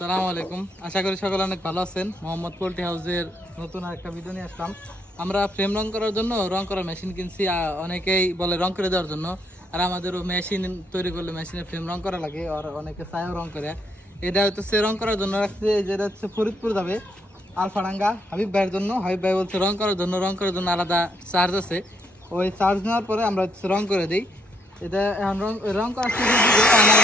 আসসালামু আলাইকুম। আশা করি সকলে অনেক ভালো আছেন। মোহাম্মদ পোল্ট্রি হাউসের নতুন আরেকটা ভিডিও নিয়ে আসলাম। আমরা ফ্রেম রং করার জন্য রং করার মেশিন কিনছি। অনেকেই বলে রং করে দেওয়ার জন্য, আর আমাদেরও মেশিন তৈরি করলে মেশিনে ফ্রেম রং করা লাগে, আর অনেকে চায়ও রং করে। এটা হচ্ছে রং করার জন্য রাখছে, যেটা হচ্ছে ফরিদপুর যাবে আলফাডাঙ্গা হাবিব ভাইয়ের জন্য। হাবিব ভাই বলছে রং করার জন্য আলাদা চার্জ আছে। ওই চার্জ নেওয়ার পরে আমরা হচ্ছে রং করে দিই। এটা এখন রং করার সুযোগ দিবে, আমরা